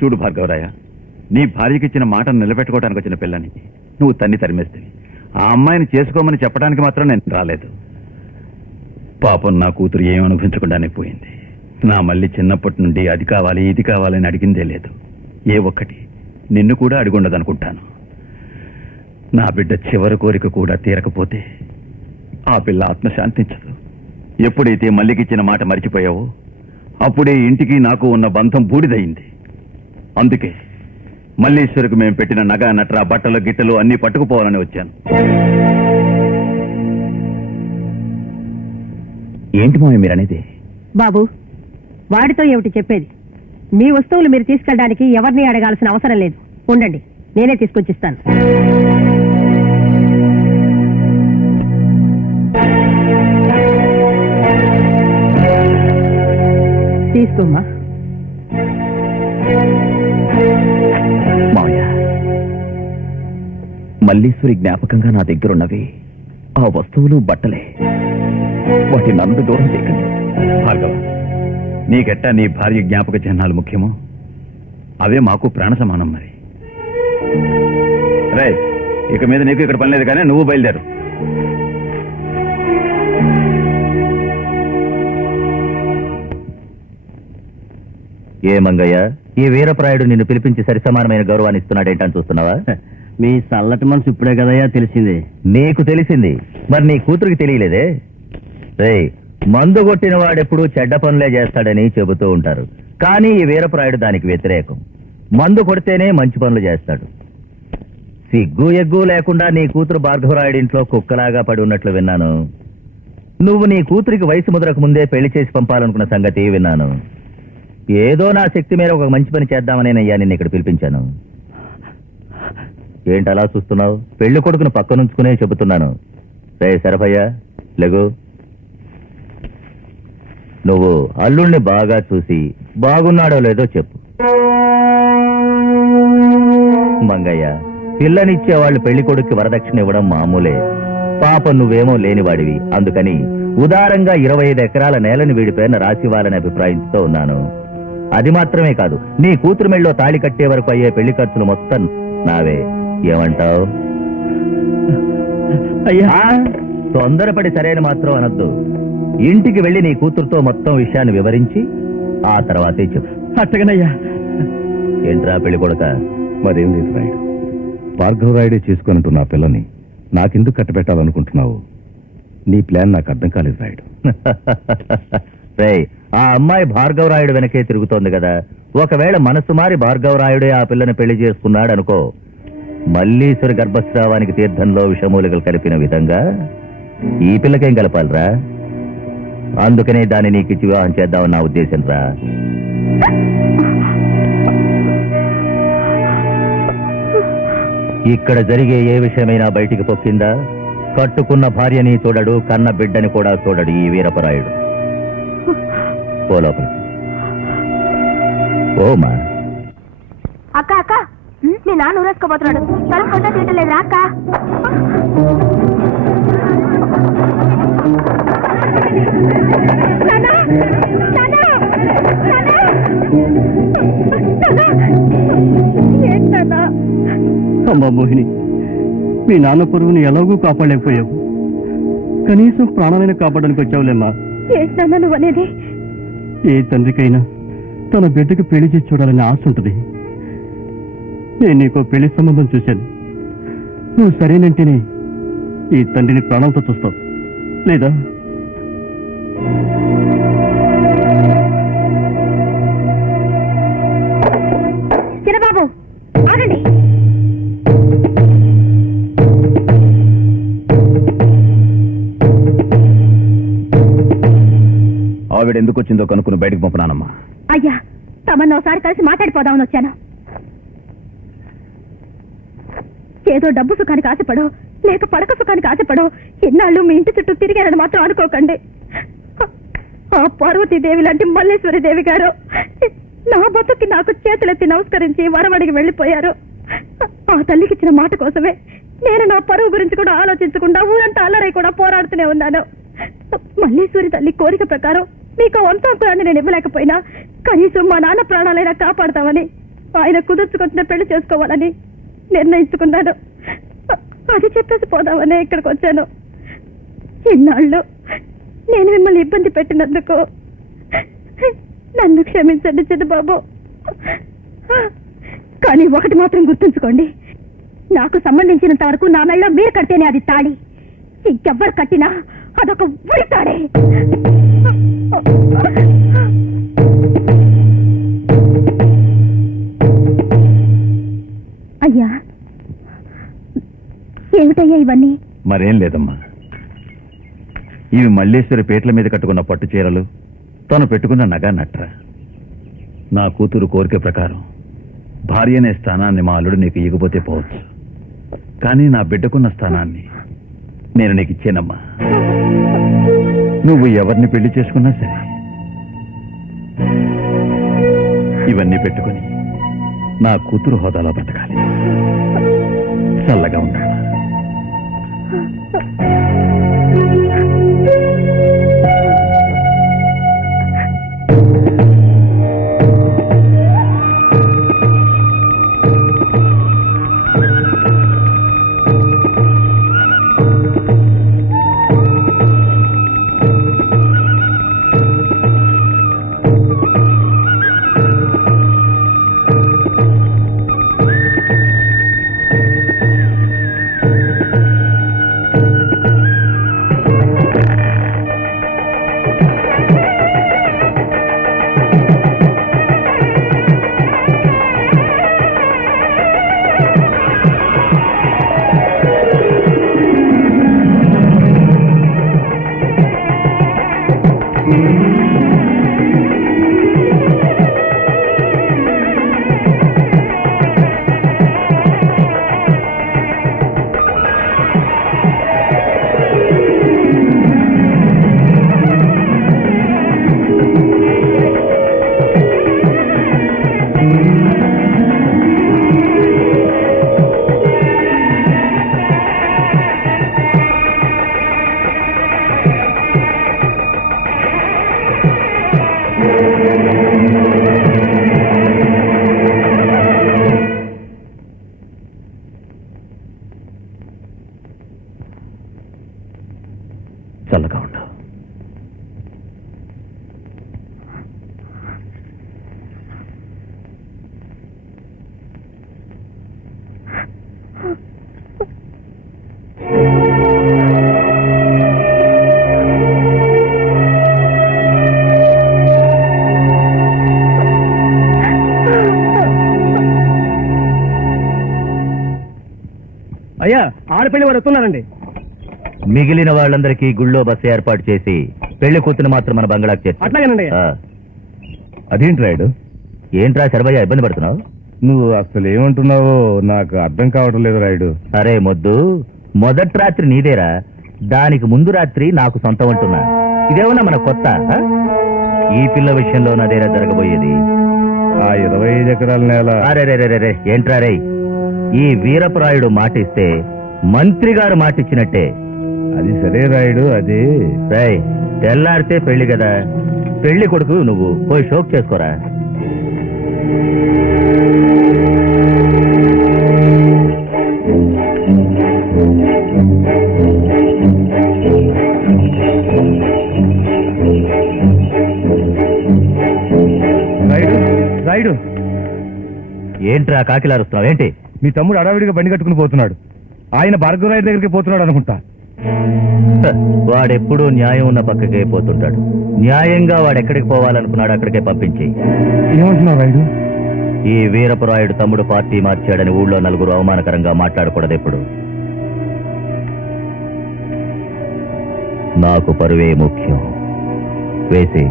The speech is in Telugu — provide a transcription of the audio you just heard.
చూడు భార్గవరాయ, నీ భార్యకి ఇచ్చిన మాటను నిలబెట్టుకోవడానికి వచ్చిన పిల్లని నువ్వు తన్ని తరిమేస్తే ఆ అమ్మాయిని చేసుకోమని చెప్పడానికి మాత్రం నేను రాలేదు. పాపం నా కూతురు ఏం అనుభవించకుండానే పోయింది. నా మళ్ళీ చిన్నప్పటి నుండి అది కావాలి ఇది కావాలని అడిగిందే లేదు. ఏ ఒక్కటి నిన్ను కూడా అడిగుండదనుకుంటాను. నా బిడ్డ చివరి కోరిక కూడా తీరకపోతే ఆ పిల్ల ఆత్మశాంతించదు. ఎప్పుడైతే మల్లికిచ్చిన మాట మరిచిపోయావో అప్పుడే ఇంటికి నాకు ఉన్న బంధం బూడిదయింది. అందుకే మల్లీశ్వరికి మేము పెట్టిన నగ నట్ర బట్టలు గిట్టలు అన్నీ పట్టుకుపోవాలని వచ్చాను. ఏంటి మామయ్య మీరనేది? బాబు, వాడితో ఏమిటి చెప్పేది? మీ వస్తువులు మీరు తీసుకెళ్ళడానికి ఎవరిని అడగాల్సిన అవసరం లేదు. ఉండండి, నేనే తీసుకొచ్చిస్తాను. తీసుకోమ్మా. మామయ్య, మల్లీశ్వరి జ్ఞాపకంగా నా దగ్గరున్నవి ఆ వస్తువులు బట్టలే. వాటి నన్ను దూరం చేయకండి. భార్గవ, నీకెట్టా నీ భార్య జ్ఞాపక చిహ్నాలు ముఖ్యమో అవే మాకు ప్రాణ సమానం. మరి రే, ఇక మీద నీకు ఇక్కడ పని లేదు కానీ నువ్వు బయలుదేరు. ఏ మంగయ్య, ఈ వీరప్రాయుడు నిన్ను పిలిపించి సరిసమానమైన గౌరవాన్ని ఇస్తున్నాడేంటని చూస్తున్నావా? మీ చల్లటి మనసు ఇప్పుడే కదయ్యా తెలిసింది. నీకు తెలిసింది, మరి నీ కూతురికి తెలియలేదే? రేయ్, మందు కొట్టిన వాడెప్పుడు చెడ్డ పనులే చేస్తాడని చెబుతూ ఉంటారు, కానీ ఈ వీరప్రాయుడు దానికి వ్యతిరేకం. మందు కొడితేనే మంచి పనులు చేస్తాడు. సిగ్గు ఎగ్గు లేకుండా నీ కూతురు భార్గవరాయుడి ఇంట్లో కుక్కలాగా పడి ఉన్నట్లు విన్నాను. నువ్వు నీ కూతురికి వయసు ముదరకు ముందే పెళ్లి చేసి పంపాలనుకున్న సంగతి విన్నాను. ఏదో నా శక్తి మేర ఒక మంచి పని చేద్దామనేనయ్యా నిన్ను ఇక్కడ పిలిపించాను. ఏంటలా చూస్తున్నావు? పెళ్లి కొడుకును పక్కనుంచుకునే చెబుతున్నాను. రే సరఫయ్య, లెగు. నువ్వు అల్లుణ్ణి బాగా చూసి బాగున్నాడో లేదో చెప్పు. మంగయ్య, పిల్లనిచ్చే వాళ్ళు పెళ్లి కొడుక్కి వరదక్షిణ ఇవ్వడం మామూలే. పాపం నువ్వేమో లేనివాడివి, అందుకని ఉదారంగా 25 ఎకరాల నేలని వీడి పేరున రాసివ్వాలని అభిప్రాయంతో ఉన్నాను. అది మాత్రమే కాదు, నీ కూతురు మెళ్ళో తాళి కట్టే వరకు అయ్యే పెళ్లి ఖర్చులు మొత్తం నావే. ఏమంటావు? అయ్యా, తొందరపడి సరైన మాత్రం అనొద్దు. ఇంటికి వెళ్లి నీ కూతురుతో మొత్తం విషయాన్ని వివరించి ఆ తర్వాతే చెప్పు. అట్టగనయ్యా. ఏంట్రా పెళ్లి కొడుక? మరేం లేదు రాయుడు, భార్గవరాయుడే చేసుకున్నట్టు నా పిల్లని నాకెందుకు కట్టబెట్టాలనుకుంటున్నావు? నీ ప్లాన్ నాకు అర్థం కాలేదు రాయుడు. రేయ్, ఆ అమ్మాయి భార్గవరాయుడు వెనకే తిరుగుతోంది కదా. ఒకవేళ మనసు మారి భార్గవరాయుడే ఆ పిల్లని పెళ్లి చేసుకున్నాడు అనుకో, మల్లీశ్వరి గర్భస్రావానికి తీర్థంలో విషమూలికలు కలిపిన విధంగా ఈ పిల్లకేం కలపాలరా? అందుకనే దాన్ని నీకిచ్చి వివాహం చేద్దామని నా ఉద్దేశం రా. ఇక్కడ జరిగే ఏ విషయమైనా బయటికి పొక్కిందా, కట్టుకున్న భార్యని చూడడు, కన్న బిడ్డని కూడా చూడడు ఈ వీరపరాయుడు. ఓ లోపల ఓమా. అక్క అక్క, మీ నాన్న ఊరేసుకోబోతున్నాడు. తల ఫోటో తీయటలేదురా అక్క? అమ్మా మోహిని, మీ నాన్న పరువుని ఎలాగూ కాపాడలేకపోయావు. కనీసం ప్రాణాలైనా కాపాడడానికి వచ్చావులేమ్మా. ఏంటన్నా నువ్వు అనేది? ఏ తండ్రికైనా తన బిడ్డకు పెళ్లి చేసి చూడాలని ఆశ ఉంటుంది. నేను నీకు పెళ్లి సంబంధం చూశాను. నువ్వు సరేనంటేనే ఈ తండ్రిని ప్రాణాలతో చూస్తావు, లేదా? చిన్నబాబు ఆగండి. ఆవిడ ఎందుకు వచ్చిందో కనుక్కుని బయటకు పంపునానమ్మా. అయ్యా, తమన్నా ఒకసారి కలిసి మాట్లాడిపోదామని వచ్చాను. ఏదో డబ్బు సుఖానికి ఆశపడో, లేక పడక సుఖానికి ఆశపడో ఇన్నాళ్ళు మీ ఇంటి చుట్టూ తిరిగారని మాత్రం అనుకోకండి. ఆ పార్వతీదేవి లాంటి మల్లేశ్వరి దేవి గారు నా బతుకి నాకు చేతులెత్తి నమస్కరించి వరవడికి వెళ్లిపోయారు. ఆ తల్లికి ఇచ్చిన మాట కోసమే నేను నా పరువు గురించి కూడా ఆలోచించకుండా ఊరంతా అల్లరై కూడా పోరాడుతూనే ఉన్నాను. మల్లేశ్వరి తల్లి కోరిక ప్రకారం మీకు వంతాంకురాన్ని నేను ఇవ్వలేకపోయినా కనీసం మా నాన్న ప్రాణాలైనా కాపాడతామని ఆయన కుదుర్చుకొచ్చిన పెళ్లి చేసుకోవాలని నిర్ణయించుకున్నాను. అది చెప్పేసి పోదామనే ఇక్కడికి వచ్చాను. ఇన్నాళ్ళు నేను మిమ్మల్ని ఇబ్బంది పెట్టినందుకు నన్ను క్షమించండి చిన్నబాబు. కానీ ఒకటి మాత్రం గుర్తుంచుకోండి, నాకు సంబంధించినంత వరకు నా మెళ్ళో మీరు కడితేనే అది తాళి, ఇంకెవ్వరు కట్టినా అదొక ఉరి తాడే. అయ్యా, ఏమిటయ్యా ఇవన్నీ? మరేం లేదమ్మా, ఇవి మల్లేశ్వరి పేట్ల మీద కట్టుకున్న పట్టు చీరలు, తను పెట్టుకున్న నగా నట్ర. నా కూతురు కోరిక ప్రకారం భార్య అనే స్థానాన్ని మా అల్లుడు నీకు ఇవ్వకపోతే పోవచ్చు, కానీ నా బిడ్డకున్న స్థానాన్ని నేను నీకు ఇచ్చానమ్మా. నువ్వు ఎవరిని పెళ్లి చేసుకున్నా సరే ఇవన్నీ పెట్టుకుని నా కూతురు హోదాలో బ్రతకాలి. చల్లగా ఉండమ్మా. చల్లగా ఉండు. అయ్యా, ఆడపిల్లి వారు వస్తున్నారండి. మిగిలిన వాళ్ళందరికీ గుళ్ళో బస్సు ఏర్పాటు చేసి పెళ్లి కూతురు మాత్రం మన బంగ్లాకి చేర్చు. అట్లాగేనండి. అదేంటి రాయుడు, ఏంట్రా శర్మయ్య ఇబ్బంది పడుతున్నావు? నువ్వు అసలు ఏమంటున్నావో నాకు అర్థం కావడం లేదు రాయుడు. అరే మొద్దు, మొదటి రాత్రి నీదేరా, దానికి ముందు రాత్రి నాకు సొంతం అంటున్నా. ఇదేమన్నా మన కొత్త? ఈ పిల్ల విషయంలో నాదేరా జరగబోయేది. ఆ 25 ఎకరాల నేల. అరే ఏంట్రా రే, ఈ వీరపరాయుడు మాట ఇస్తే మంత్రి గారు మాట ఇచ్చినట్టే. అది సరే రాయుడు, అది రేయ్, తెల్లారితే పెళ్లి కదా, పెళ్లి కొడుకు నువ్వు పోయి షోక్ చేసుకోరా. రాయుడు, ఏంట్రా కాకిలారుస్తున్నావు? ఏంటి? మీ తమ్ముడు అడావిడిగా బండి కట్టుకుని పోతున్నాడు. ఆయన భార్గవరాయుడు దగ్గరికి పోతున్నాడు అనుకుంటా. వాడెప్పుడూ న్యాయం ఉన్న పక్కకే పోతుంటాడు. న్యాయంగా వాడెక్కడికి పోవాలనుకున్నాడు అక్కడికే పంపించి. ఏమంటున్నావు రాయుడు? ఈ వీరపురాయుడు తమ్ముడు పార్టీ మార్చాడని ఊళ్ళో నలుగురు అవమానకరంగా మాట్లాడకూడదు ఎప్పుడు. నాకు పరువే ముఖ్యం. వేసి